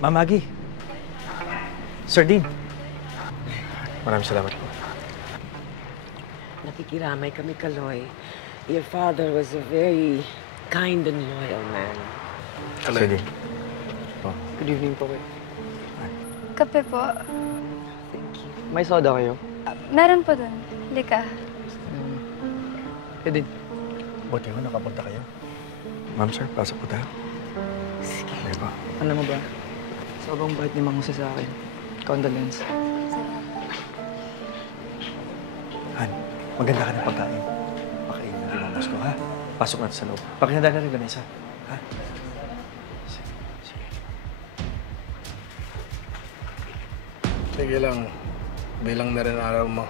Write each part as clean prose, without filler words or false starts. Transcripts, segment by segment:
Ma'am Maggie. Sir Dean. Maraming salamat po. Nakikiramay kami, Kaloy. Your father was a very kind and loyal man. Sir Dean. Oh. Good evening po kayo. Kape po. Thank you. May soda kayo? Meron po dun. Lika. Edin. Buti ko, nakapunta kayo. Ma'am, sir, pasok po tayo. Sige. Okay po. Alam mo ba, sobrang bait ni Mang Jose sa akin. Condolence. Han, maganda ka ng pagkain. Pakainin mo yung mamos ko, ha? Pasok natin sa loob. Pakinadala rin lamesa, ha? Sige, sige. Sige lang. Bilang na rin araw mo.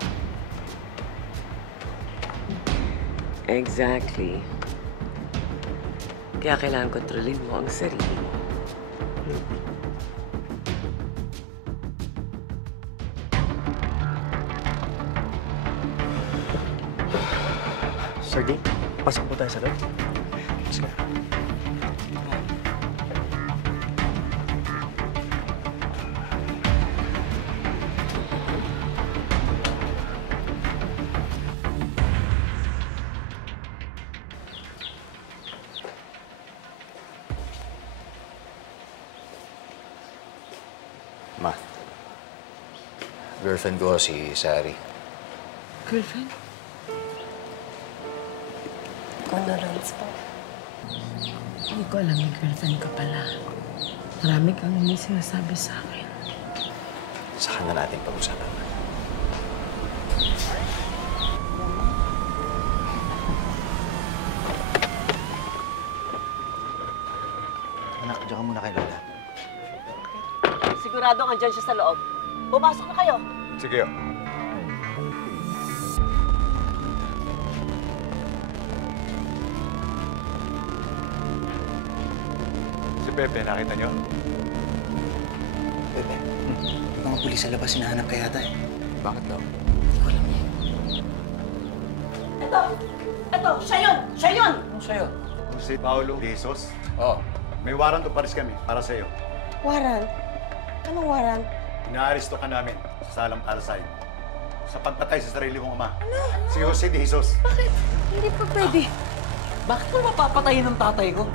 Exactly. Kaya kailangan kontrolin mo ang sarili mo. Sir Dean, pasok po tayo sa loob. Sige. Ma, girlfriend ko si Sari. Girlfriend? Condolence po. Hindi ko alam may girlfriend ka pala. Marami kang hindi sinasabi sa akin. Saka na natin pag-usapan. Anak, diyan ka muna kay Lola. Sigurado andyan siya sa loob. Pumasok na kayo. Sige. Si Pepe, nakita niyo? Pepe, mga pulis sa labas hinahanap ka yata eh. Bakit daw? Hindi ko alam yan. Ito, siya yun! Siya yun! Ano sa'yo? Si Paolo de Jesus. Oo. May warrant of arrest kami para sa'yo. Warrant? Anong warrant? Inaaresto ka namin sa salang palasay sa pagpatay sa sarili kong ama. Si Jose de Jesus. Bakit? Hindi pa pwede. Bakit mo mapapatayin ng tatay ko?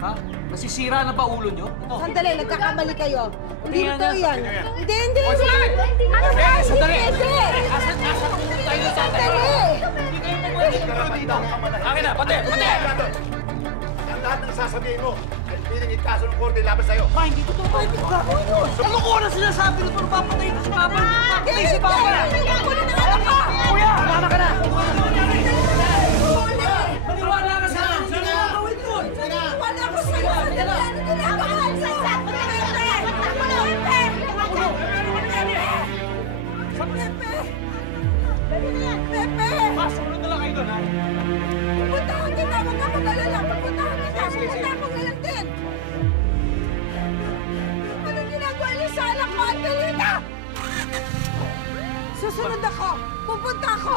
Ha? Nasisira na ba ulo nyo? Ito. Sandali, nagkakamali kayo. Hindi Tingnan totoo niya. yan. Tingnan niya. Hindi, hindi, Oy, hindi. sandali. Ano ba? Sandali. Hindi pwede. Asan pupunta tayo ng tatay ko? Sandali. Hindi kayo pwede dito. Akin na, pati! Ang lahat ng sasabihin mo ay piling ikaso ng korte laban sa'yo. Ma, hindi totoo ba? Hindi ka. Ano ko na sinasabi nito na papatayin ko si Papa? Papatay si Papa! Kuya, wala ka na! Maniwala ka sa akin! Sino ang gawin ko? Wala ko sa'yo. Sandali. Ano ginagawa mo? Pepe! Ma, sunod na lang kayo doon, ha? Pupuntahan kita. Huwag ka mag-alala. Pupuntahan kita. Pupuntahan mo na lang din. Anong ginagawa niyo sa anak ko, Angelina? Susunod ako. Pupunta ako.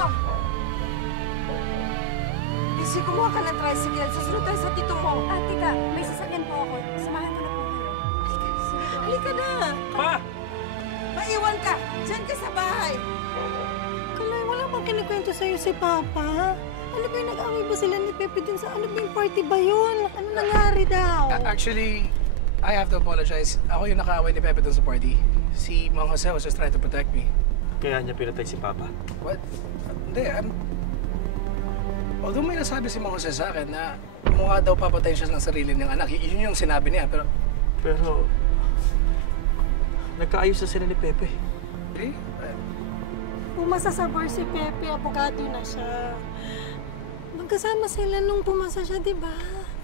Kasi kumuha ka ng tricycle. Susunod tayo sa tito mo. Tita, may sasakyan po ako. Samahan ko na po kayo. Halika na. Pa! Maiwan ka. Diyan ka sa bahay. Kalay, wala bang kinikwento sa'yo si Papa? Ano ba yung nag-away ba sila ni Pepe din sa ano ba yung party ba yun? Ano nangyari daw? Actually, I have to apologize. Ako yung nakaaway ni Pepe dun sa party. Si Mang Jose was just trying to protect me. Kaya niya pinatay si Papa. What? Hindi, although may nasabi si Mang Jose sa akin na mukha daw papatayin siya ng sarili niyang anak. Yun yung sinabi niya, pero... Pero... nagkaayos na sila ni Pepe. Really? Pumasa sa bar si Pepe, abogado na siya. Magkasama sila nung pumasa siya, di ba?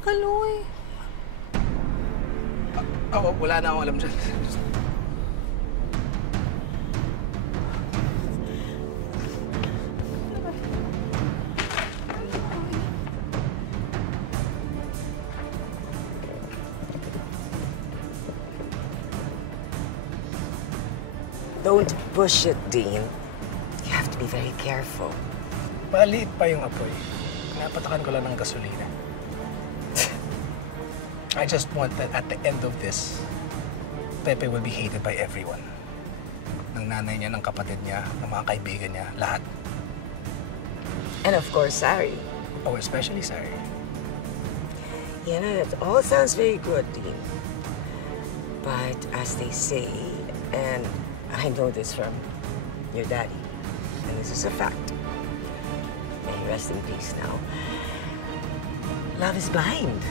Kaloy. Wala na akong alam dyan. Don't push it, Dean. You have to be very careful. Maliit pa yung apoy. Napatakan ko lang ng gasolina. I just want that at the end of this, Pepe will be hated by everyone. Ng nanay niya, ng kapatid niya, ng mga kaibigan niya, lahat. And of course, Sari. Oh, especially Sari. You know, that all sounds very good, Dean. But as they say, and I know this from your daddy, and this is a fact, may he rest in peace now, love is blind.